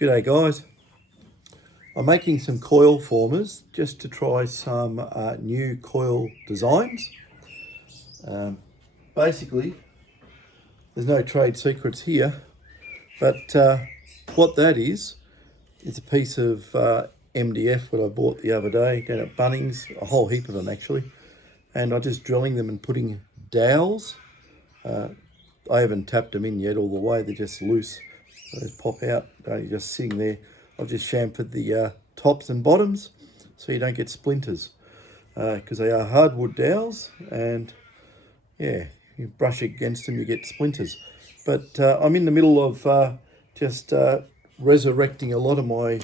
G'day guys, I'm making some coil formers just to try some new coil designs. Basically, there's no trade secrets here, but what that is a piece of MDF that I bought the other day down at Bunnings, a whole heap of them actually, and I'm just drilling them and putting dowels. I haven't tapped them in yet all the way, they're just loose. They pop out, you're just sitting there. I've just chamfered the tops and bottoms so you don't get splinters, because they are hardwood dowels, and yeah, you brush against them, you get splinters. But I'm in the middle of just resurrecting a lot of my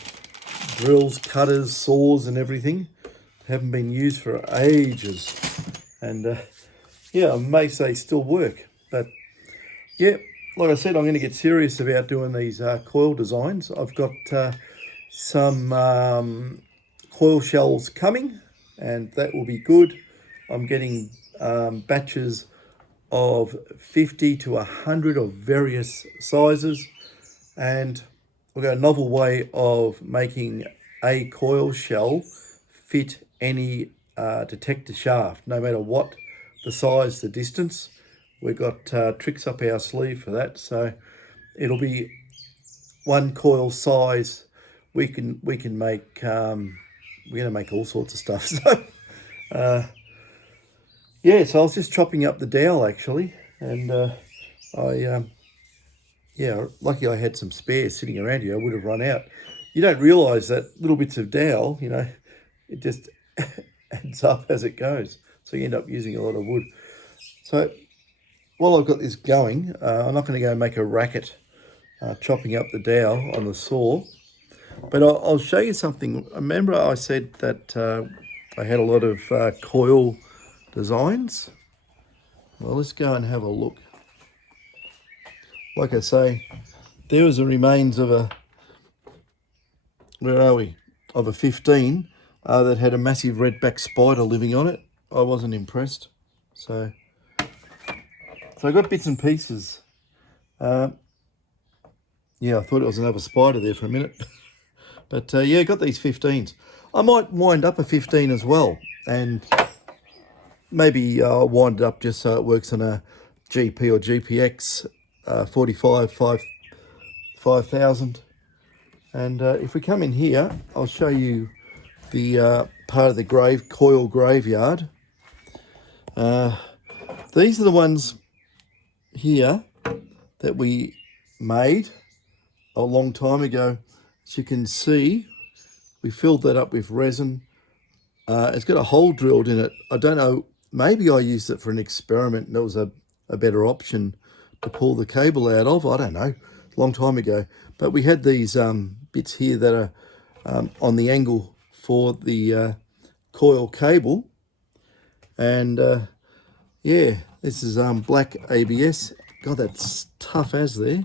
drills, cutters, saws and everything. Haven't been used for ages, and yeah, I may say still work, but yeah, like I said, I'm going to get serious about doing these coil designs. I've got some coil shells coming, and that will be good. I'm getting batches of 50 to 100 of various sizes, and we've got a novel way of making a coil shell fit any detector shaft, no matter what the size, the distance. We've got tricks up our sleeve for that, so it'll be one coil size. We can make we're going to make all sorts of stuff. So yeah, so I was just chopping up the dowel actually, and yeah, lucky I had some spares sitting around here. I would have run out. You don't realise that little bits of dowel, it just adds up as it goes, so you end up using a lot of wood. So while I've got this going, I'm not going to go make a racket chopping up the dowel on the saw, but I'll show you something. Remember I said that I had a lot of coil designs? Well, let's go and have a look. Like I say, there was the remains of a, where are we? Of a 15 that had a massive redback spider living on it. I wasn't impressed. So I got bits and pieces. Yeah, I thought it was another spider there for a minute. But yeah, got these 15s. I might wind up a 15 as well, and maybe I'll wind it up just so it works on a GP or GPX 5000. And if we come in here, I'll show you the part of the coil graveyard. These are the ones here that we made a long time ago. As you can see, we filled that up with resin. It's got a hole drilled in it. I don't know, maybe I used it for an experiment and that was a better option to pull the cable out of. I don't know, a long time ago. But we had these bits here that are on the angle for the coil cable. And yeah, this is black ABS. God, that's tough as there.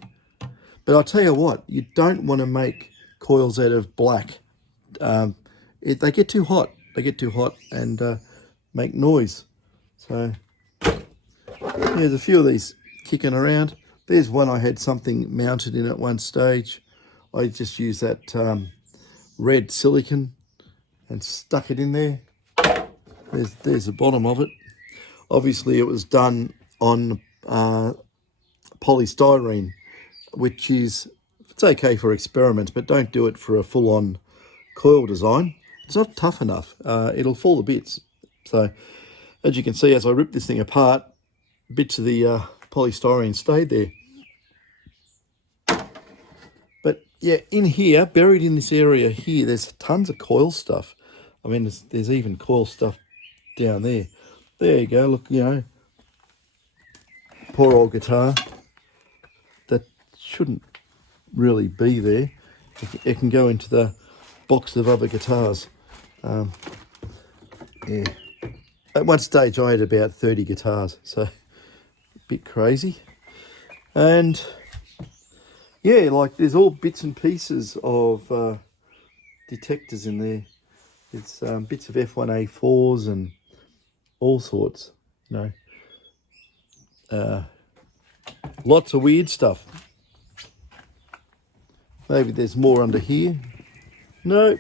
But I'll tell you what, you don't want to make coils out of black. They get too hot. They get too hot and make noise. So yeah, there's a few of these kicking around. There's one I had something mounted in at one stage. I just used that red silicone and stuck it in there. There's the bottom of it. Obviously it was done on polystyrene, which is, it's okay for experiments, but don't do it for a full-on coil design. It's not tough enough. It'll fall to bits. So as you can see, as I ripped this thing apart, bits of the polystyrene stayed there. But yeah, in here, buried in this area here, there's tons of coil stuff. I mean, there's even coil stuff down there. There you go, look, poor old guitar. That shouldn't really be there. It can go into the box of other guitars. Yeah. At one stage I had about 30 guitars, so a bit crazy. And yeah, like there's all bits and pieces of detectors in there. It's bits of F1A4s and all sorts, lots of weird stuff. Maybe there's more under here. No.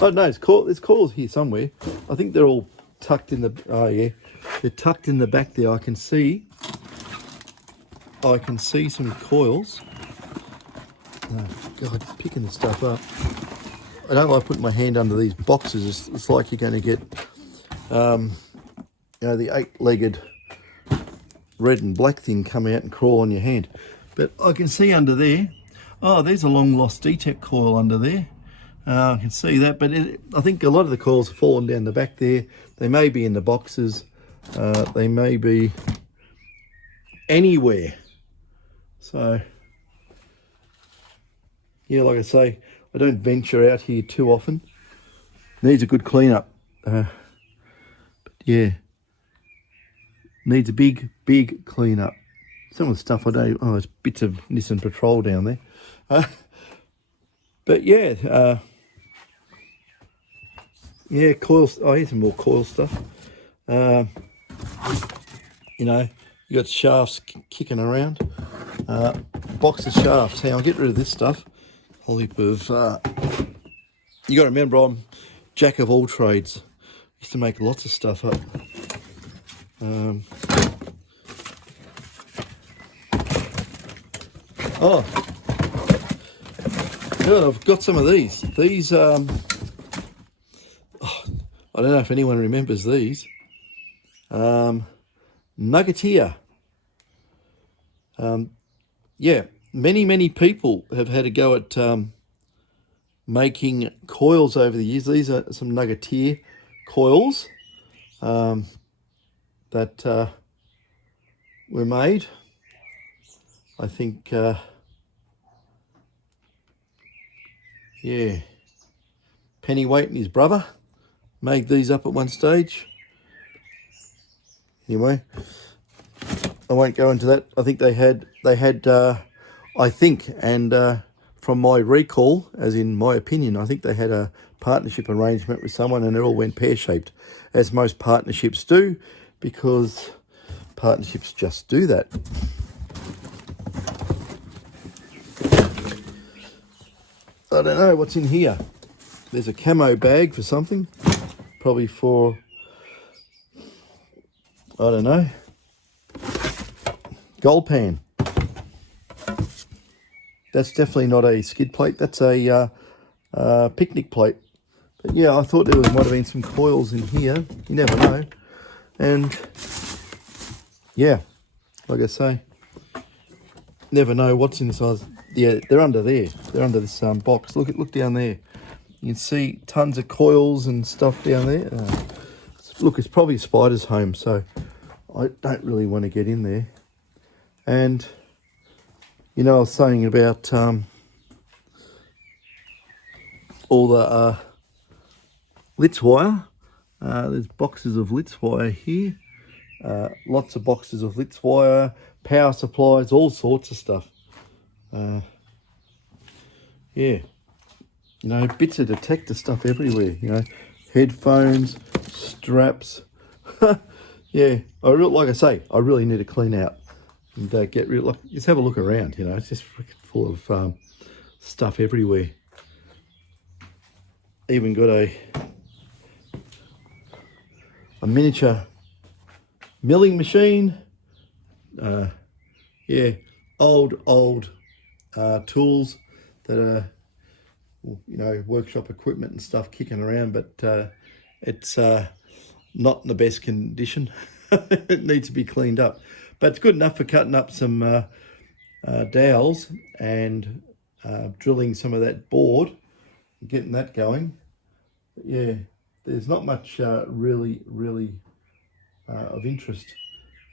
Oh no, there's coils here somewhere. I think they're all tucked in the, oh yeah. They're tucked in the back there. I can see some coils. Oh God, picking the stuff up. I don't like putting my hand under these boxes. It's like you're going to get, you know, the 8-legged red and black thing come out and crawl on your hand. But I can see under there, oh, there's a long lost detect coil under there. I can see that, but I think a lot of the coils have fallen down the back there. They may be in the boxes. They may be anywhere. So, yeah, like I say, I don't venture out here too often. Needs a good clean-up. But yeah, needs a big clean-up. Some of the stuff I don't, oh, there's bits of Nissan Patrol down there. But yeah, yeah, coils. Oh, here's some more coil stuff. You know, you got shafts kicking around. Box of shafts. Hey, I'll get rid of this stuff. Whole heap of. You got to remember, I'm jack of all trades. Used to make lots of stuff up. Oh, God, I've got some of these. These, oh, I don't know if anyone remembers these. Nuggeteer. Yeah, many people have had a go at making coils over the years. These are some Nuggeteer coils that were made. I think, yeah, Pennyweight and his brother made these up at one stage. Anyway, I won't go into that. I think they had, I think, and from my recall, as in my opinion, I think they had a partnership arrangement with someone and it all went pear-shaped, as most partnerships do, because partnerships just do that. I don't know what's in here. There's a camo bag for something, probably for, I don't know, gold pan. That's definitely not a skid plate. That's a picnic plate. But yeah, I thought there might have been some coils in here. You never know. And yeah, like I say, never know what's inside. Yeah, they're under there. They're under this box. Look down there. You can see tons of coils and stuff down there. Look, it's probably a spider's home, so I don't really want to get in there. And you know, I was saying about all the Litz wire. There's boxes of Litz wire here. Lots of boxes of Litz wire, power supplies, all sorts of stuff. Yeah, you know, bits of detector stuff everywhere. You know, headphones, straps. Yeah, like I say, I really need to clean out and get rid. Like, just have a look around. You know, it's just freaking full of stuff everywhere. Even got a miniature milling machine. Yeah, old tools that are, you know, workshop equipment and stuff kicking around, but it's not in the best condition. It needs to be cleaned up, but it's good enough for cutting up some dowels and drilling some of that board, getting that going. But yeah, there's not much really of interest.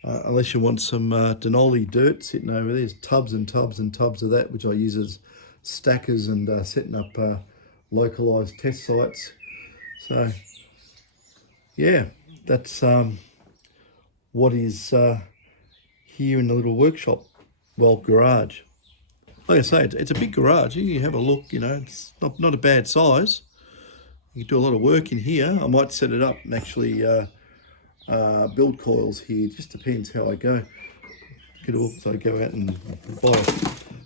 Unless you want some Denali dirt sitting over there. There's tubs and tubs and tubs of that, which I use as stackers and setting up localized test sites. So yeah, that's what is here in the little workshop, well, garage. Like I say, it's a big garage. You have a look, you know, it's not a bad size. You can do a lot of work in here. I might set it up and actually build coils here. It just depends how I go. Could also go out and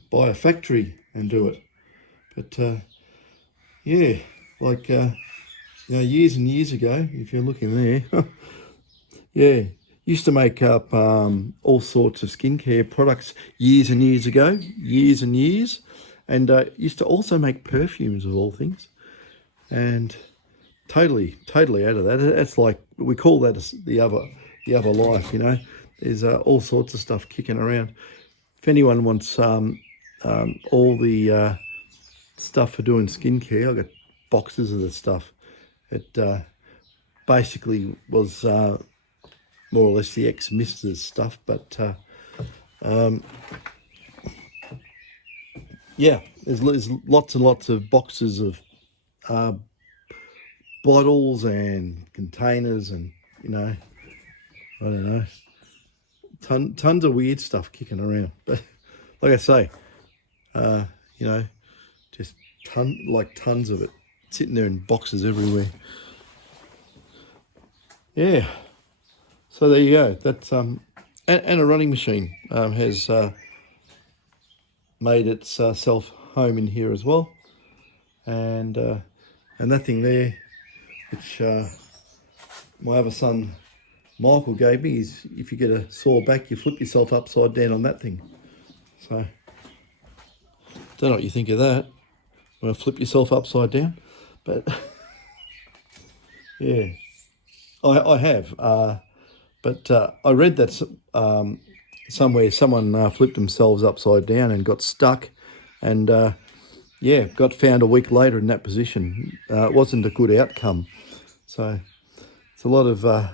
buy a factory and do it. But yeah, like years and years ago, if you're looking there, yeah, used to make up all sorts of skincare products years and years ago, years and years, and used to also make perfumes of all things, and totally out of that. That's like we call that the other life, you know. There's all sorts of stuff kicking around. If anyone wants all the stuff for doing skincare, I got boxes of the stuff. It basically was more or less the ex-Mrs. stuff, but yeah, there's lots and lots of boxes of bottles and containers, and you know, I don't know, tons of weird stuff kicking around. But like I say, you know, just tons of it sitting there in boxes everywhere. Yeah. So there you go. That's and a running machine has made itself home in here as well, and that thing there, which my other son Michael gave me, is if you get a sore back, you flip yourself upside down on that thing. So don't know what you think of that. Want to flip yourself upside down, but yeah, I have. But I read that somewhere someone flipped themselves upside down and got stuck, and yeah, got found a week later in that position. It wasn't a good outcome. So it's a lot of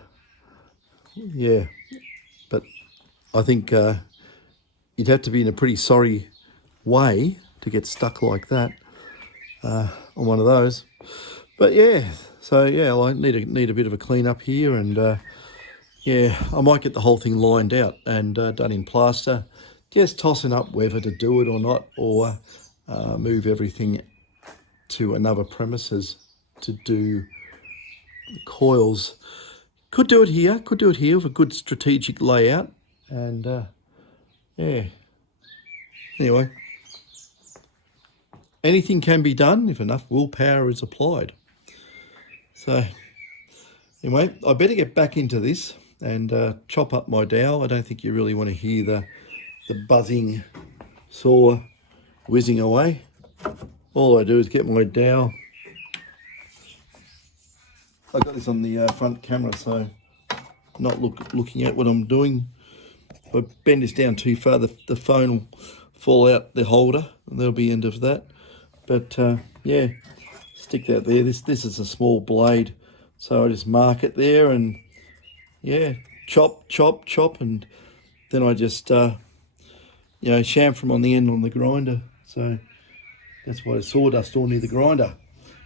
yeah, but I think you'd have to be in a pretty sorry way to get stuck like that on one of those. But yeah, so yeah, I need a bit of a clean up here, and yeah, I might get the whole thing lined out and done in plaster. Just tossing up whether to do it or not, or move everything to another premises to do coils. Could do it here with a good strategic layout, and yeah. Anyway, anything can be done if enough willpower is applied. So anyway, I better get back into this and chop up my dowel. I don't think you really want to hear the buzzing saw whizzing away. All I do is get my dowel. I got this on the front camera, so not looking at what I'm doing. If I bend this down too far, the phone will fall out the holder, and there'll be the end of that. But yeah, stick that there. This is a small blade, so I just mark it there, and yeah, chop, and then I just you know, chamfer on the end on the grinder. So that's why sawdust all near the grinder.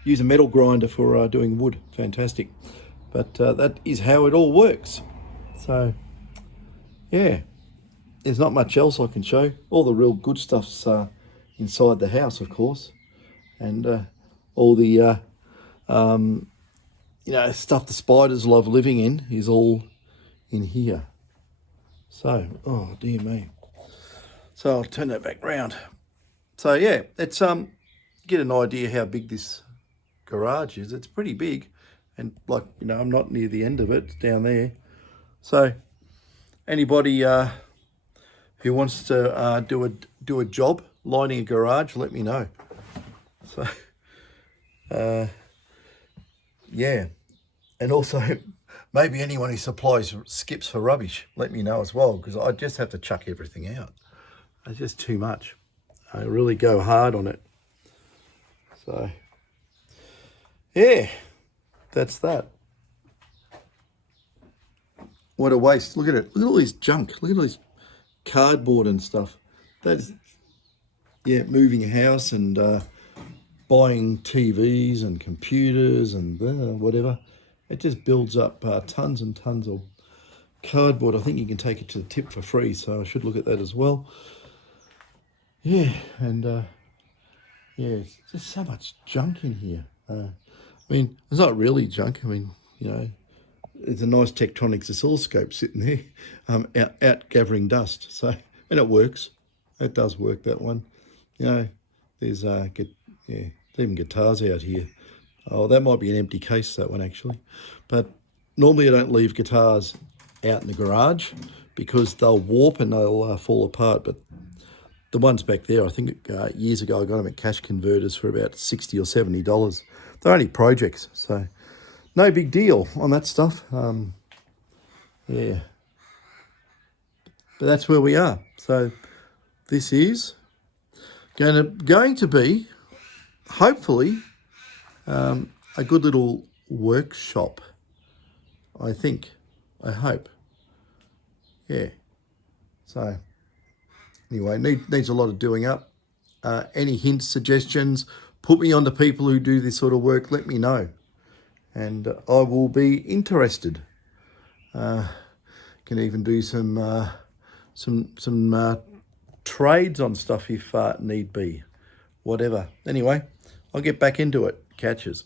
Use a metal grinder for doing wood. Fantastic. But that is how it all works. So yeah, there's not much else I can show. All the real good stuff's inside the house, of course, and all the you know, stuff the spiders love living in is all in here. So, oh dear me. So I'll turn that back round. So yeah, it's get an idea how big this garage is. It's pretty big, and like, you know, I'm not near the end of it. It's down there. So anybody who wants to do a job lining a garage, let me know. So yeah, and also maybe anyone who supplies skips for rubbish, let me know as well, because I just have to chuck everything out. It's just too much. I really go hard on it. So yeah, that's that. What a waste. Look at it. Look at all this junk. Look at all this cardboard and stuff. That's, yeah, moving a house and buying TVs and computers and whatever. It just builds up tons and tons of cardboard. I think you can take it to the tip for free, so I should look at that as well. Yeah, and yeah, it's just so much junk in here. I mean, it's not really junk. I mean, you know, there's a nice Tektronix oscilloscope sitting there, out gathering dust. So, and it works. It does work, that one. You know, there's Yeah, even guitars out here. Oh, that might be an empty case, that one actually. But normally I don't leave guitars out in the garage because they'll warp and they'll fall apart. But the ones back there, I think years ago I got them at Cash Converters for about $60 or $70. They're only projects, so no big deal on that stuff. Yeah, but that's where we are. So this is going to be hopefully a good little workshop. I think, I hope. Yeah. So anyway, needs a lot of doing up. Any hints, suggestions, put me on to people who do this sort of work. Let me know, and I will be interested. Can even do some trades on stuff if need be. Whatever. Anyway, I'll get back into it. Catches.